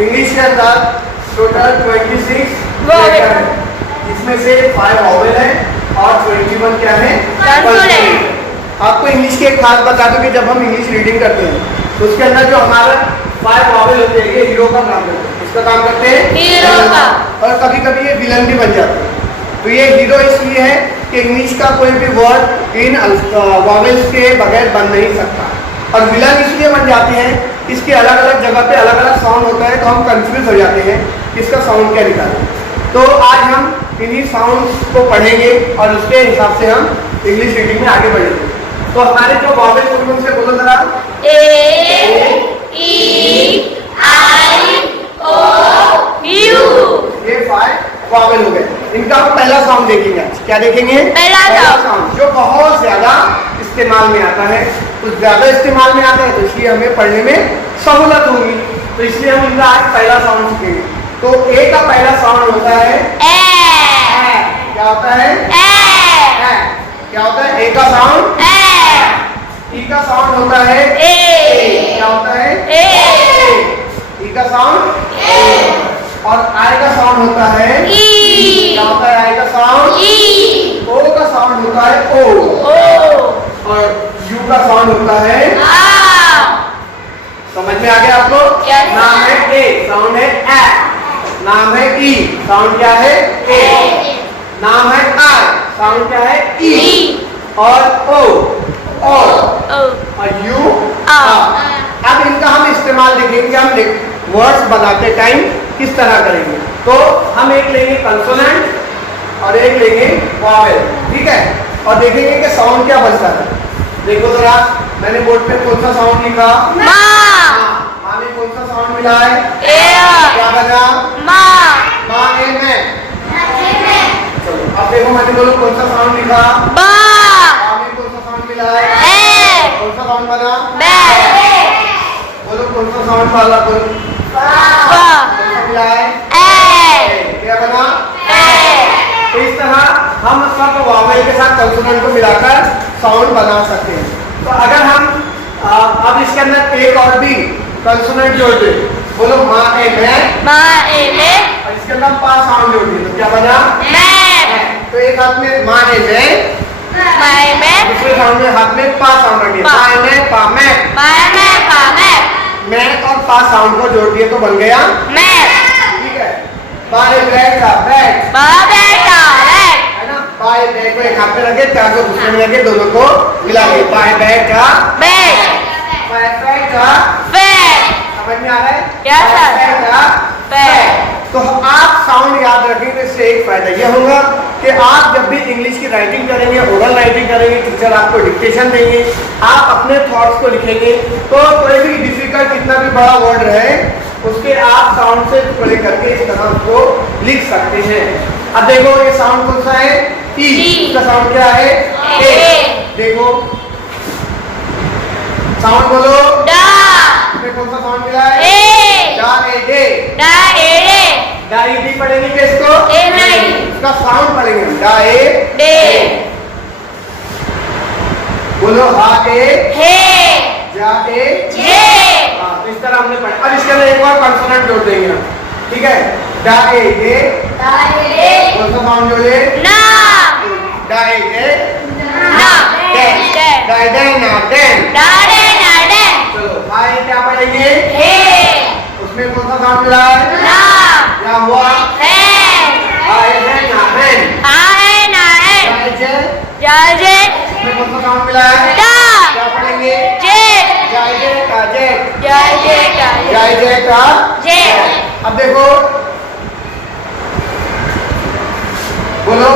English के अंदर total 26 letter है, इसमें से 5 वॉवेल है और 21 क्या है कॉन्सोनेंट। आपको इंग्लिश की एक खास बता दूं कि जब हम इंग्लिश रीडिंग करते हैं तो उसके अंदर जो हमारा 5 वॉवेल होते हैं ये हीरो का काम करते हैं। इसका काम करते हैं हीरो का। और कभी कभी ये विलन भी बन जाते हैं। तो ये हीरो इसलिए है कि इंग्लिश का कोई भी वर्ड इन वॉवेल्स के बगैर बन नहीं सकता। और विलन इसलिए बन जाते हैं, इसके अलग अलग जगह पे अलग अलग साउंड होता है, तो हम कंफ्यूज हो जाते हैं कि इसका साउंड क्या निकालें। तो आज हम इन्हीं साउंड्स को पढ़ेंगे और उसके हिसाब से हम इंग्लिश रीडिंग में आगे बढ़ेंगे। तो हमारे जो वॉवेल कौन से बोलो जरा। ए ई आई ओ यू, ये 5 वॉवेल हो गए। इनका हम पहला साउंड देखेंगे आज। क्या देखेंगे? पहला साउंड जो बहुत ज्यादा इस्तेमाल में आता है, कुछ ज्यादा इस्तेमाल में आता है तो इसलिए हमें पढ़ने में सहूलत होगी। तो इसलिए हम इनका आज पहला साउंड सीखेंगे। तो ए का पहला साउंड होता है ए। क्या होता है? ए। क्या होता है? ए का साउंड ए। ई का साउंड होता है ए। क्या होता है? ए। ई का साउंड ए। और आई का साउंड होता है ई। क्या होता है? आई का साउंड ई। ओ का साउंड होता है ओ। ओ। और यू का साउंड होता है आ। समझ में आ गया आपको? Yes, नाम है ए, साउंड है ए। नाम है ई, साउंड क्या है? ए। नाम है आर, साउंड क्या है? ई। और ओ और यू आ। अब इनका हम इस्तेमाल देखेंगे, हम वर्ड्स बनाते टाइम किस तरह करेंगे। तो हम एक लेंगे कंसोनेंट और एक लेंगे वॉवेल, ठीक है, और देखेंगे कि साउंड क्या बजता है। देखो जरा, मैंने बोर्ड पे कौन सा साउंड लिखा? माँ में कौन सा साउंड मिला है? क्या बजा? माँ ए मैं। चलो अब देखो, मैंने बोलो कौन सा साउंड लिखा? माँ में कौन सा साउंड मिला है? कौन सा साउंड बना? बोलो कौन सा साउंड वाला बोलो कौन सा मिला है? क्या बना? तो इस तरह हम सब वॉवेल के साथ कंसोनेंट को मिलाकर साउंड बना सकते हैं। तो अगर हम अब इसके अंदर एक और भी कंसोनेंट जोड़ दे, बोलो माँ ए मैं, और इसके अंदर पा साउंड जोड़ दिए तो क्या बना? तो एक हाथ में माँ ए मैं, दूसरे साउंड में हाथ में पा साउंड रख दिया, माँ ए मैं पा मैं। मैं और पा साउंड को जोड़ दिए तो बन गया ठीक है। बाय बैग का बैग है ना। बाय बैग को एक हाथ में रखे, चार को दूसरे में रखे, दोनों को मिला के बाय बैग का बाय बैग का समझ में आ रहा है? Yes, sir. बैग का बैग। तो आप साउंड याद रखेंगे, इससे एक फायदा यह होगा कि आप जब भी इंग्लिश की राइटिंग करेंगे, ओरल राइटिंग करेंगे, टीचर आपको डिक्टेशन देंगे, आप अपने थॉट्स को लिखेंगे, तो कोई भी डिफिकल्ट कितना भी बड़ा वर्ड रहे उसके आप साउंड से टुकड़े करके इस तरह उसको लिख सकते हैं। अब देखो ये साउंड कौन सा है? ई। इसका साउंड क्या है? ए। देखो साउंड बोलो, इसमें कौन सा साउंड मिला है? डा ए डे। डा ई डी पढ़ेंगे किसको? इसका साउंड पढ़ेंगे हम, डा ए बोलो हा ए जा ए जे। हाँ, तो इस तरह हमने पढ़ा। अब इसके अंदर एक और कंसोनेंट जोड़ देंगे हम, ठीक है। डा ए डे, कौन सा साउंड जोड़े? डा ए डे चलो हाय क्या पढ़ेंगे? उसमें कौन सा साउंड मिला है? क्या हुआ? हाय है ना उसमें कौन सा साउंड मिला है? क्या पढ़ेंगे? जय जय का जय। अब देखो बोलो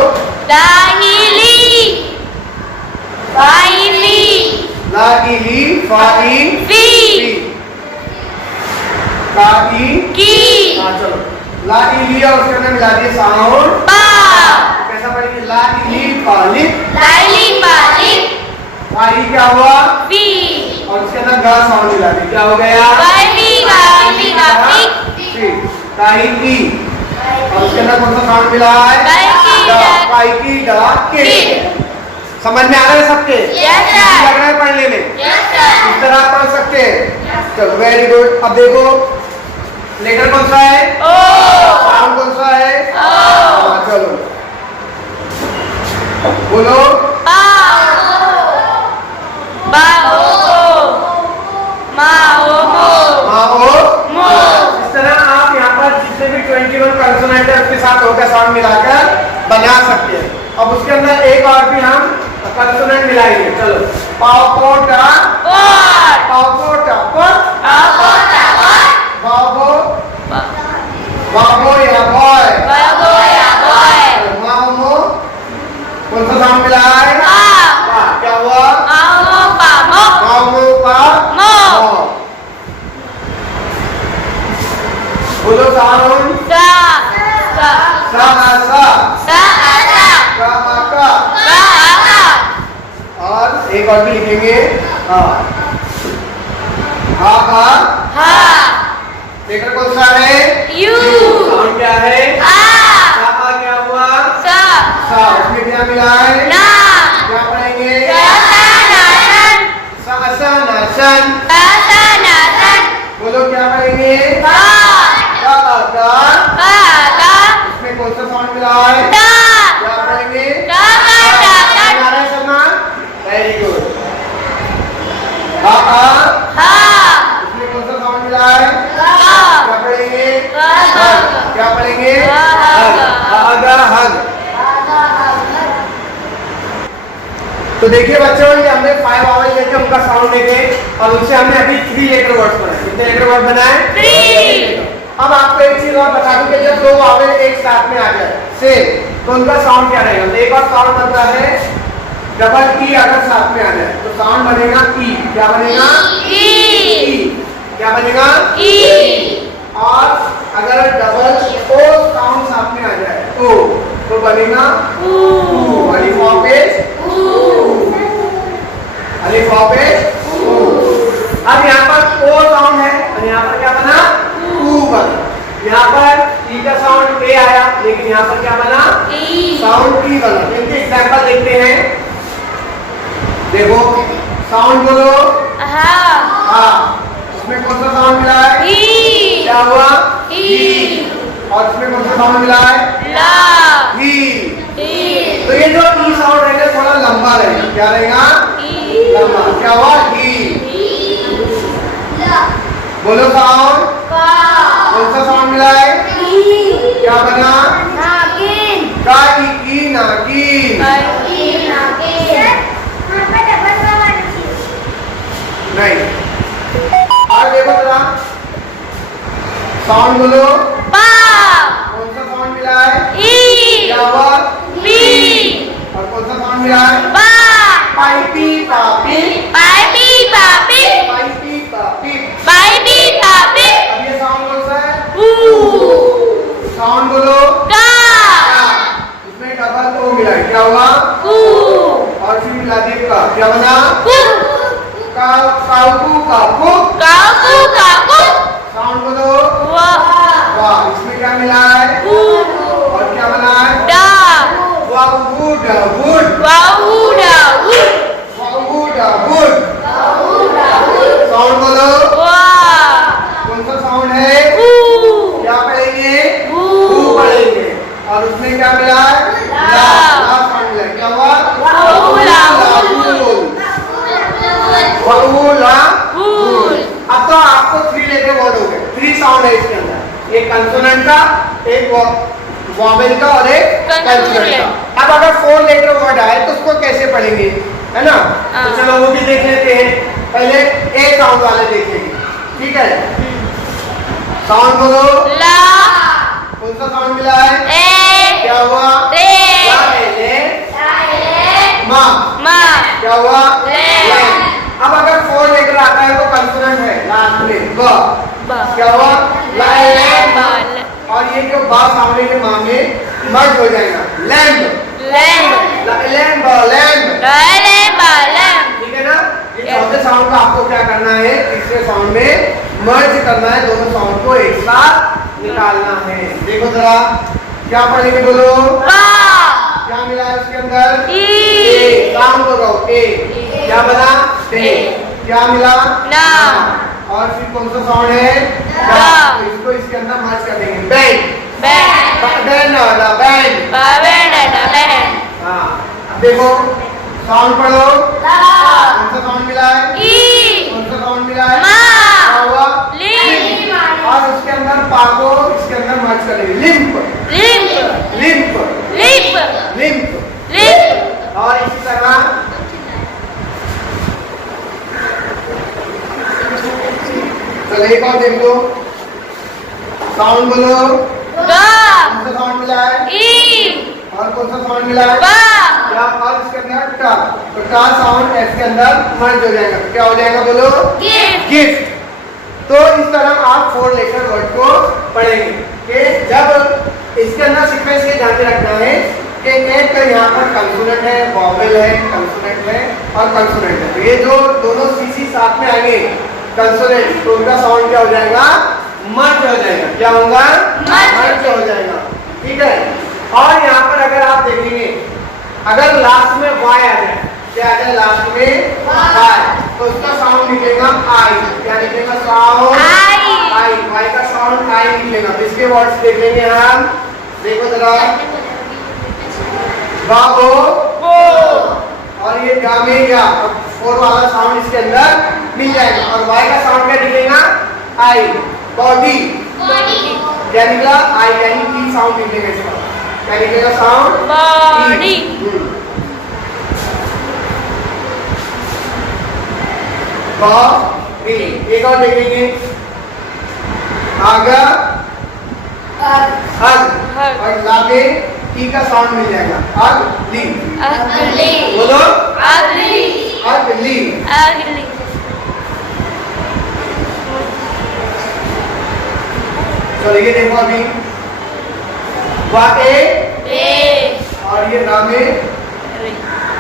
लाइली फाई फी काई की। हाँ चलो लाइली और उसके अंदर मिला दिए साउंड कैसा पढ़ेंगे? लाइली फाली फाई क्या हुआ? और उसके अंदर गा साउंड मिला दिए, क्या हो गया? काई की। और उसके अंदर कौन सा साउंड मिला है? काई की डा के। समझ में आ रहा है सबके? लग रहा है पढ़ने में? इस तरह पढ़ सकते हैं। चलो वेरी गुड। अब देखो लेटर कौन सा है? ओ साउंड कौन सा है? ओ चलो बोलो। इस तरह आप यहाँ पर जितने भी 21 कंसोनेंट है उसके साथ होकर साउंड मिलाकर बना सकते हैं। अब उसके अंदर एक और भी हम कंसोनेंट मिलाएंगे। चलो पापोटा पापोटा बाबो बाबो या बॉय मामो कौन सा साउंड मिला है? क्या हुआ? मामो का मो। बोलो साउंड सा और एक और भी लिखेंगे लेकर कौन सा है? साउंड क्या है? क्या हुआ? सा उसमें क्या मिला है? क्या पढ़ेंगे? बोलो क्या पढ़ेंगे? उसमें कौन सा साउंड मिला है? क्या पढ़ेंगे? Very good. उसमें कौन सा साउंड मिला है? क्या पढ़ेंगे? क्या पढ़ेंगे? हग। तो देखिए बच्चों, ये हमने 5 वावल लेके उनका साउंड लेके और उनसे हमने अभी 3 लेटर वर्ड्स बनाए। कितने लेटर वर्ड बनाए? 3। अब आपको एक चीज और बता दूं कि जब 2 वावल एक साथ में आ जाए सेम तो उनका साउंड क्या रहेगा? तो एक और साउंड बनता है डबल ई अगर साथ में आ जाए तो साउंड बनेगा ई। क्या बनेगा? ई। क्या बनेगा? ई। और अगर डबल ओ साउंड साथ में आ जाए तो बनेगा ऊ। अलिफ पेश अब यहाँ पर ओ साउंड है और यहाँ पर क्या बना? ऊ बना। यहाँ पर ई का साउंड ए आया लेकिन यहाँ पर क्या बना? साउंड ई बना। इनके एग्जांपल देखते हैं। देखो साउंड बोलो। उसमें कौन सा साउंड मिला है? ई। क्या हुआ? ई। और उसमें कौन सा साउंड मिला है? ला। ही। तो ये जो ई साउंड रहेगा थोड़ा लंबा रहेगा। क्या रहेगा? लंबा। क्या हुआ? ही। बोलो साउंड। कौन सा साउंड मिला है? क्या बना? नागिन। नहीं। और देखो जरा साउंड बोलो। कौन सा साउंड मिला है? ई। क्या हुआ? बी। और कौन सा साउंड मिला है? पाइपी पापी। अब ये साउंड कौन सा है? साउंड बोलो। इसमें डबल ओ मिला है। क्या हुआ? और फिर मिला दिए का। क्या बना? साउंड बोलो। वाह। इसमें क्या मिला है? और क्या बना है? साउंड बोलो। कौन सा साउंड है? क्या पढ़ेंगे? पढ़ेंगे। और उसमें क्या मिला है? ला साउंड मिला। क्या हुआ? अब तो आपको 3 लेटर वर्ड हो गए। 3 साउंड है इसके अंदर। एक कंसोनेंट का, एक वॉवेल का और एक कंसोनेंट का। अब अगर 4 लेटर वर्ड आए तो उसको कैसे पढ़ेंगे, है ना? तो चलो वो भी देख लेते हैं। पहले ए साउंड वाले देखेंगे। ठीक है, साउंड बोलो। ला। कौन सा साउंड मिला है? ए। क्या हुआ? रे। मा। क्या हुआ? ले। अब अगर 4 लेटर आता है तो कंसोनेंट है लास्ट में ब। क्या हुआ? और ये जो बा सामने के माँ में मर्ज हो जाएगा। लैंड। ठीक है ना? ये चौथे साउंड का आपको क्या करना है? तीसरे साउंड में मर्ज करना है। दोनों साउंड को एक साथ निकालना है। देखो जरा क्या पढ़ेंगे बोलो। क्या मिला है उसके अंदर? ए। साउंड बोलो। ए। क्या बना? ए। क्या मिला? ना। और फिर कौन सा साउंड है द। तो इसको इसके अंदर मर्ज कर देंगे बैंड बैंड बैंड वाला बैंड बैंड हाँ अब देखो साउंड पढ़ो कौन सा साउंड मिला है ई कौन सा साउंड मिला है मा क्या हुआ ली और उसके अंदर पा को इसके अंदर मर्ज कर देंगे limp lip limp lip limp lip और इसी तरह चलो एक और देख लो साउंड बोलो ग कौन सा साउंड मिला है ई और कौन सा साउंड मिला है बा क्या और इसके अंदर टा तो टा साउंड एस के अंदर मर्ज हो जाएगा क्या हो जाएगा बोलो गिफ्ट गिफ्ट तो इस तरह आप 4 लेटर वर्ड को पढ़ेंगे कि जब इसके अंदर सीक्वेंस ये ध्यान में रखना है कि एक का यहाँ पर कंसोनेंट है वॉवेल है कंसोनेंट है और कंसोनेंट है तो ये जो दोनों सीसी साथ में आएंगे कंसोनेंट तो उनका साउंड क्या हो जाएगा मर्ज हो जाएगा क्या होगा मर्ज हो जाएगा ठीक है और यहाँ पर अगर आप देखेंगे अगर लास्ट में वाई आ जाए क्या आ जाए लास्ट में वाई तो उसका साउंड निकलेगा आई क्या निकलेगा साउंड आई। आई वाई का साउंड आई निकलेगा तो इसके वर्ड्स देख लेंगे हम देखो जरा बाबो बो और ये गा में या 4 वाला साउंड इसके अंदर मिल जाएगा और वाई का साउंड क्या निकलेगा आई बॉडी क्या निकला आई यानी की साउंड निकलेगा इसका क्या निकलेगा साउंड बॉडी बॉडी एक और देख लेंगे आगा हग और लागे टी का साउंड मिल जाएगा अगली अगली बोलो अगली अगली अगली चलो ये देखो अभी वाए ए और ये रामे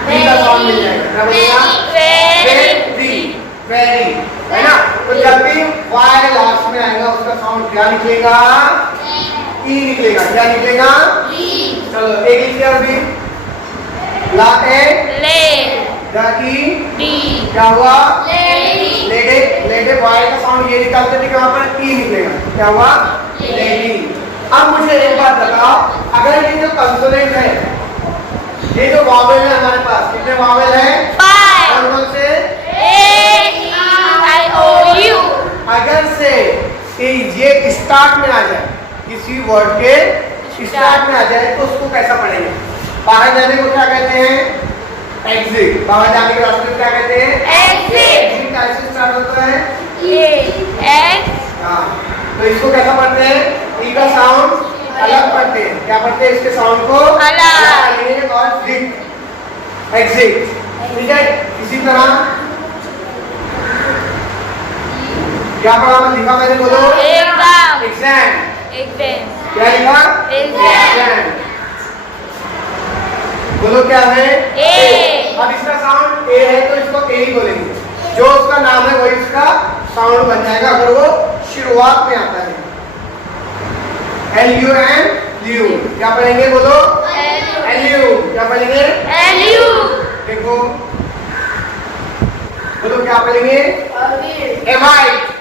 टी का साउंड मिल जाएगा क्या बनेगा वेरी वेरी है ना तो जब भी वाई लास्ट में आएगा उसका साउंड क्या निकलेगा ई निकलेगा क्या निकलेगा चलो एक लिखिए अभी ला ए ले द ई डी क्या हुआ लेडी लेडे लेडे वाई का साउंड ये निकालते थे कि वहां पर ई निकलेगा क्या हुआ लेडी अब मुझे एक बात बताओ अगर ये जो कंसोनेंट है ये जो वॉवेल है हमारे पास कितने वॉवेल है फाइव कौन कौन से ए आई ओ यू अगर से ये स्टार्ट में आ जाए किसी वर्ड के स्टार्ट में आ जाए तो उसको कैसा पढ़ेंगे बाहर जाने को क्या कहते हैं एग्जिट बाहर जाने के रास्ते को क्या कहते हैं एग्जिट एग्जिट कैसे स्टार्ट होता है ए एक्स हाँ तो इसको कैसा पढ़ते हैं ई का साउंड अलग पढ़ते हैं क्या पढ़ते हैं इसके साउंड को अलग और एग्जिट ठीक है इसी तरह क्या पढ़ा मैं लिखा मैंने बोलो एग्जाम एग्जाम एग्जाम क्या लिखा एग्जाम बोलो क्या है ए। अब इसका साउंड ए है तो इसको ए ही बोलेंगे जो उसका नाम है वही इसका साउंड बन जाएगा अगर वो शुरुआत में आता है एल यू एन यू क्या पढ़ेंगे बोलो एल यू क्या पढ़ेंगे एलयू देखो बोलो क्या पढ़ेंगे एमाइट